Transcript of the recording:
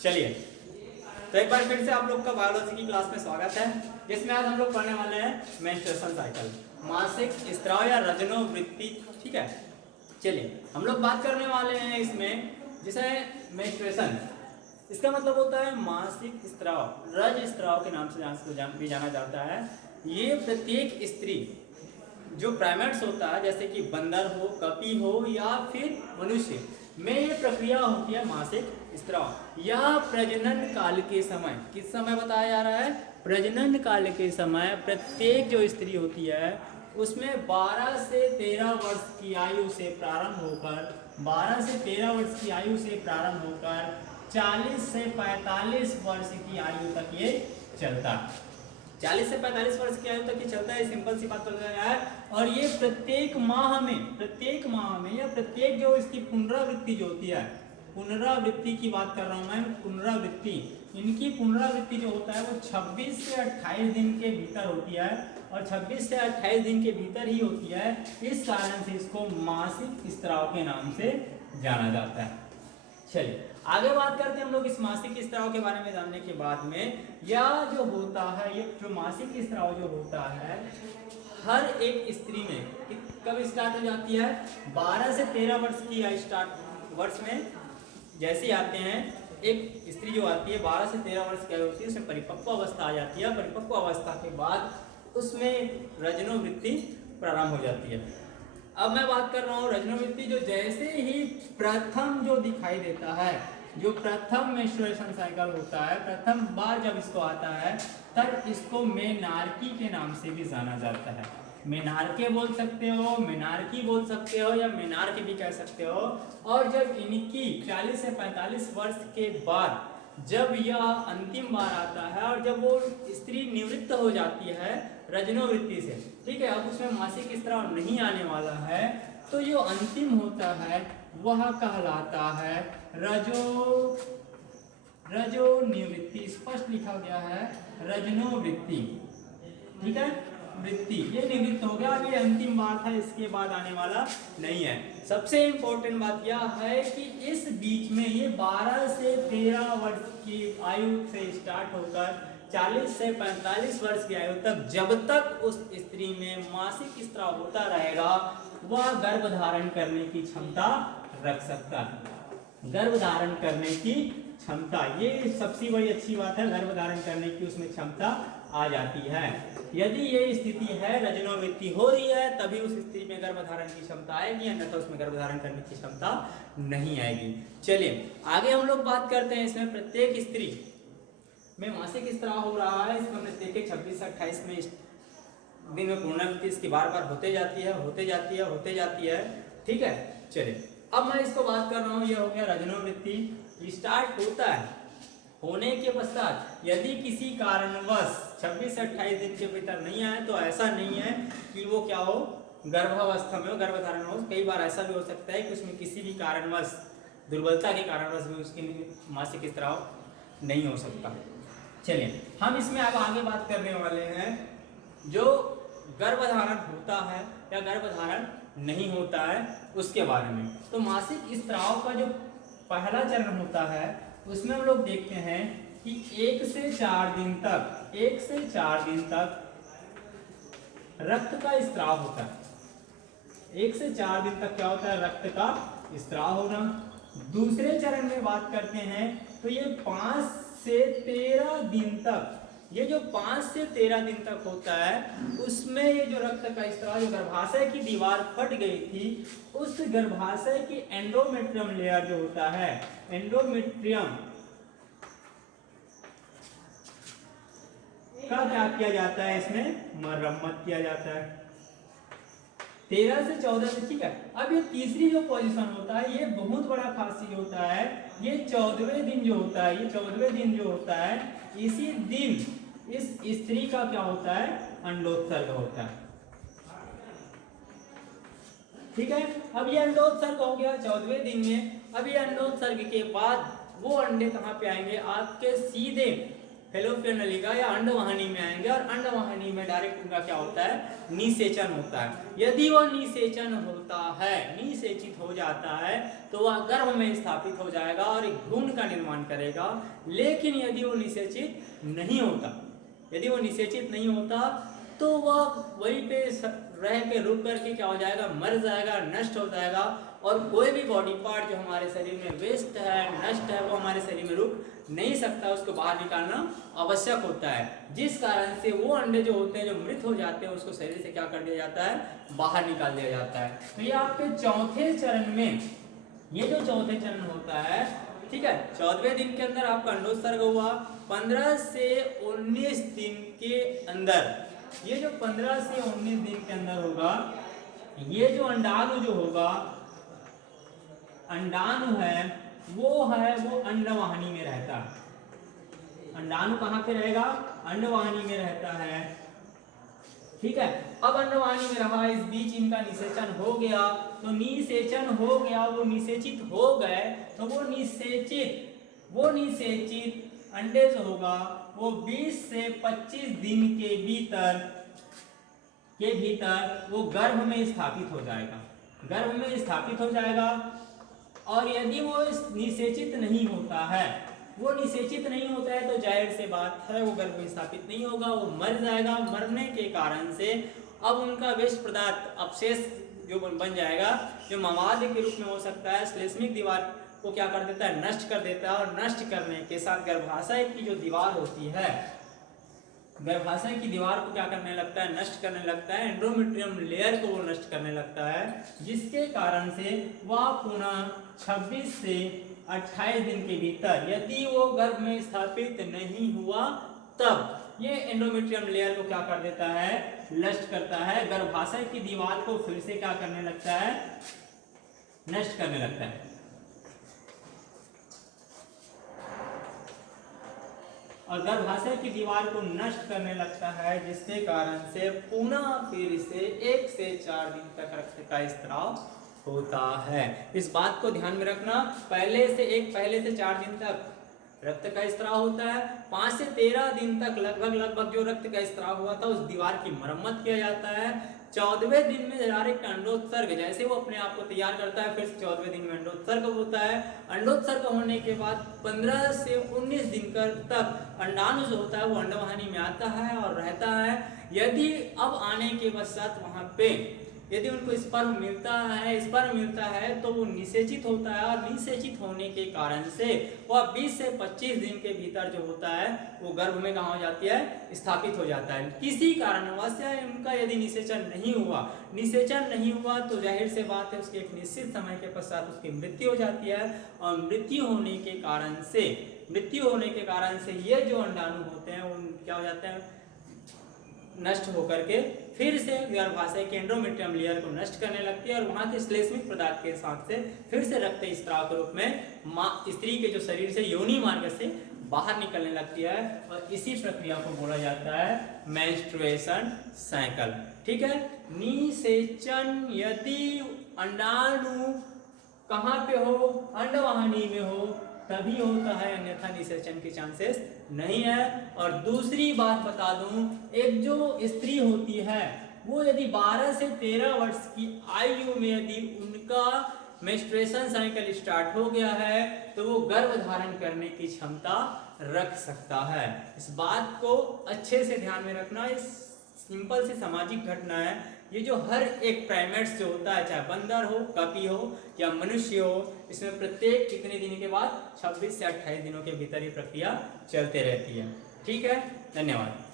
चलिए, तो एक बार फिर से आप लोग का बायोलॉजी की क्लास में स्वागत है, जिसमें आज हम लोग पढ़ने वाले हैं मेंस्ट्रुएशन साइकिल, मासिक स्त्राव या रजनोवृत्ति। ठीक है, चलिए हम लोग बात करने वाले हैं इसमें, जिसे मेंस्ट्रुएशन, इसका मतलब होता है मासिक स्त्राव, रज स्त्राव के नाम से भी जाना जाता है। ये प्रत्येक स्त्री जो प्राइमेट्स होता है, जैसे कि बंदर हो, कपी हो या फिर मनुष्य में ये प्रक्रिया होती है मासिक स्त्राव या प्रजनन काल के समय। किस समय बताया जा रहा है? प्रजनन काल के समय प्रत्येक जो स्त्री होती है उसमें 12 से 13 वर्ष की आयु से प्रारंभ होकर 12 से 13 वर्ष की आयु से प्रारंभ होकर 40 से 45 वर्ष की आयु तक ये चलता है। 40 से 45 वर्ष की आयु तक ये चलता है, सिंपल सी बात बोल रहा है। और ये प्रत्येक माह में या प्रत्येक जो इसकी पुनरावृत्ति जो होती है, पुनरावृत्ति की बात कर रहा हूं मैं, पुनरावृत्ति, इनकी पुनरावृत्ति जो होता है वो 26 से 28 दिन के भीतर होती है, और 26 से 28 दिन के भीतर ही होती है। इस कारण से इसको मासिक स्त्राव के नाम से जाना जाता है। चलिए आगे बात करते हैं हम लोग इस मासिक स्त्राव के बारे में जानने के बाद में। यह जो होता है, ये जो मासिक स्त्राव जो होता है हर एक स्त्री में कब स्टार्ट हो जाती है? 12 से 13 वर्ष की वर्ष में जैसे ही आते हैं, एक स्त्री जो आती है 12 से 13 वर्ष की होती है, उसमें परिपक्व अवस्था आ जाती है। परिपक्व अवस्था के बाद उसमें रजनोवृत्ति प्रारंभ हो जाती है। अब मैं बात कर रहा हूँ रजनोवृत्ति, जो जैसे ही प्रथम जो दिखाई देता है, जो प्रथम मेंस्ट्रुएशन साइकिल होता है, प्रथम बार जब इसको आता है, तब इसको मेनार्की के नाम से भी जाना जाता है। मेनार्के बोल सकते हो, मेनार्की बोल सकते हो, या मेनार्क भी कह सकते हो। और जब इनकी 40 से 45 वर्ष के बाद जब यह अंतिम बार आता है और जब वो स्त्री निवृत्त हो जाती है रजनोवृत्ति से, ठीक है, अब उसमें मासिक स्त्राव नहीं आने वाला है, तो जो अंतिम होता है वह कहलाता है रजोनिवृत्ति। स्पष्ट लिखा गया है रजनोवृत्ति, ठीक है, वृत्ति, ये निवृत्त हो गया। अब ये अंतिम बार था, इसके बाद आने वाला नहीं है। सबसे इंपॉर्टेंट बात यह है कि इस बीच में ये 12 से 13 वर्ष की आयु से स्टार्ट होकर 40 से 45 वर्ष की आयु तक, जब तक उस स्त्री में मासिक स्त्राव होता रहेगा, वह गर्भ धारण करने की क्षमता रख सकता है। गर्भ धारण करने की क्षमता, ये सबसे बड़ी अच्छी बात है, गर्भ धारण करने की उसमें क्षमता आ जाती है। यदि ये स्थिति है, रजनोवृत्ति हो रही है, तभी उस स्त्री में गर्भ धारण की क्षमता आएगी, अन्यथा उसमें गर्भ धारण करने की क्षमता नहीं आएगी। चलिए आगे हम लोग बात करते हैं, इसमें प्रत्येक स्त्री में मासिक स्त्राव हो रहा है, इसको हमने देखे 26 से 28 में दिन में पुनरावृत्ति इसकी बार बार होते जाती है। ठीक है, चलिए अब मैं इसको बात कर रहा हूँ, ये हो गया रजनोवृत्ति स्टार्ट होता है। होने के पश्चात यदि किसी कारणवश 26 से 28 दिन के भीतर नहीं आए, तो ऐसा नहीं है कि वो क्या हो, गर्भावस्था में हो, गर्भधारण हो। कई बार ऐसा भी हो सकता है कि उसमें किसी भी कारणवश, दुर्बलता के कारणवश भी उसकी मासिक स्त्राव नहीं हो सकता। चलिए हम इसमें अब आगे बात करने वाले हैं जो गर्भधारण होता है या गर्भधारण नहीं होता है उसके बारे में। तो मासिक स्त्राव का जो पहला चरण होता है उसमें हम लोग देखते हैं कि 1 से 4 दिन तक रक्त का स्त्राव होता है। 1 से 4 दिन तक क्या होता है? रक्त का स्त्राव होना। दूसरे चरण में बात करते हैं तो ये 5 से 13 दिन तक, ये जो 5 से 13 दिन तक होता है, उसमें ये जो रक्त का स्त्राव, जो गर्भाशय की दीवार फट गई थी, उस गर्भाशय की एंडोमेट्रियम लेयर जो होता है, एंडोमेट्रियम का क्या किया जाता है? इसमें मरम्मत किया जाता है 13 से 14 से। ठीक है, अब ये तीसरी जो पोजीशन होता है, ये बहुत बड़ा खासी होता है। ये 14वें दिन जो होता है, इसी दिन इस स्त्री का क्या होता है? अंडोत्सर्ग होता है। ठीक है, अब ये अंडोत्सर्ग हो गया 14वें दिन में। अब ये अंडोत्सर्ग के बाद वो अंडे कहाँ पे आएंगे? आपके सीधे फैलोपियन नलिका या अंडवाहिनी में आएंगे और अंडवाहिनी में डायरेक्ट उनका क्या होता है, निषेचन होता है। यदि वो निषेचन होता है, निषेचित हो जाता है, तो वह गर्भ में स्थापित हो जाएगा और एक भ्रूण का निर्माण करेगा। लेकिन यदि वो निषेचित नहीं होता, यदि वो निषेचित नहीं होता तो वह वहीं पे रह के रुक करके क्या हो जाएगा, मर जाएगा, नष्ट हो जाएगा। और कोई भी बॉडी पार्ट जो हमारे शरीर में वेस्ट है, नष्ट है, वो हमारे शरीर में रुक नहीं सकता, उसको बाहर निकालना आवश्यक होता है। जिस कारण से वो अंडे जो होते हैं, जो मृत हो जाते हैं, उसको शरीर से क्या कर दिया जाता है, बाहर निकाल दिया जाता है। तो ये आपके चौथे चरण में, ये जो चौथे चरण होता है, ठीक है, 14वें दिन के अंदर आपका अंडोत्सर्ग हुआ। 15 से 19 दिन के अंदर, ये जो 15 से 19 दिन के अंदर होगा, ये जो अंडाणु जो होगा, अंडाणु है वो अंडवाहिनी में रहता है। अंडाणु कहाँ पे रहेगा, अंडवाहिनी में रहता है, ठीक है। अब अंडवाहिनी में रहा, इस बीच इनका निषेचन हो गया, तो निषेचन हो गया, वो निषेचित हो गए, तो वो निषेचित अंडे जो होगा वो 20 से 25 दिन के भीतर वो गर्भ में स्थापित हो जाएगा, गर्भ में स्थापित हो जाएगा। और यदि वो निषेचित नहीं होता है, वो निषेचित नहीं होता है, तो जाहिर से बात है वो गर्भ में स्थापित नहीं होगा, वो मर जाएगा। मरने के कारण से अब उनका वेस्ट पदार्थ, अवशेष जो बन जाएगा, जो मवाद के रूप में हो सकता है, श्लेष्मिक दीवार को क्या कर देता है, नष्ट कर देता है। और नष्ट करने के साथ गर्भाशय की जो दीवार होती है, गर्भाशय की दीवार को क्या करने लगता है, नष्ट करने लगता है, एंडोमेट्रियम लेयर को वो नष्ट करने लगता है, जिसके कारण से वह पुनः 26 से 28 दिन के भीतर, यदि वो गर्भ में स्थापित नहीं हुआ, तब ये एंडोमेट्रियम लेयर को क्या कर देता है, नष्ट करता है, गर्भाशय की दीवार को फिर से क्या करने लगता है, नष्ट करने लगता है। और गर्भाशय की दीवार को नष्ट करने लगता है, जिसके कारण से पुनः फिर से 1 से 4 दिन तक रक्त का स्त्राव होता है। इस बात को ध्यान में रखना, पहले से 4 दिन तक रक्त का स्त्राव होता है, 5 से 13 दिन तक लगभग जो रक्त का स्त्राव हुआ था उस दीवार की मरम्मत किया जाता है। 14वें दिन में डायरेक्ट अंडोत्सर्ग, जैसे वो अपने आप को तैयार करता है, फिर 14वें दिन में अंडोत्सर्ग होता है। अंडोत्सर्ग होने के बाद 15 से 19 दिन तक अंडाणु जो होता है वो अंडवाहिनी में आता है और रहता है। यदि अब आने के पश्चात वहां पे यदि उनको स्पर्म मिलता है तो वो निषेचित होता है, और निषेचित होने के कारण से वह 20 से 25 दिन के भीतर जो होता है वो गर्भ में कहाँ हो जाती है, स्थापित हो जाता है। किसी कारणवश उनका यदि निषेचन नहीं हुआ तो जाहिर से बात है उसके एक निश्चित समय के पश्चात उसकी मृत्यु हो जाती है। और मृत्यु होने के कारण से ये जो अंडाणु होते हैं वो क्या हो जाते हैं, नष्ट होकर के फिर से गर्भाशय के एंडोमेट्रियम लेयर को नष्ट करने लगती है, और वहां के श्लेष्मिक पदार्थ के साथ से फिर से रक्त स्त्राव के रूप में स्त्री के जो शरीर से योनि मार्ग से बाहर निकलने लगती है। और इसी प्रक्रिया को बोला जाता है मेंस्ट्रुएशन साइकिल, ठीक है। निषेचन यदि अंडाणु कहाँ पे हो, अंडवाहिनी में हो, तभी होता है, अन्यथा निषेचन के चांसेस नहीं है। और दूसरी बात बता दूं, एक जो स्त्री होती है वो यदि 12 से 13 वर्ष की आयु में यदि उनका मेंस्ट्रुएशन साइकिल स्टार्ट हो गया है तो वो गर्भ धारण करने की क्षमता रख सकता है। इस बात को अच्छे से ध्यान में रखना। इस सिंपल सी सामाजिक घटना है, ये जो हर एक प्राइमेट्स जो होता है, चाहे बंदर हो, कपी हो या मनुष्य हो, इसमें प्रत्येक कितने दिन के बाद 26 से 28 दिनों के भीतर ये प्रक्रिया चलते रहती है। ठीक है, धन्यवाद।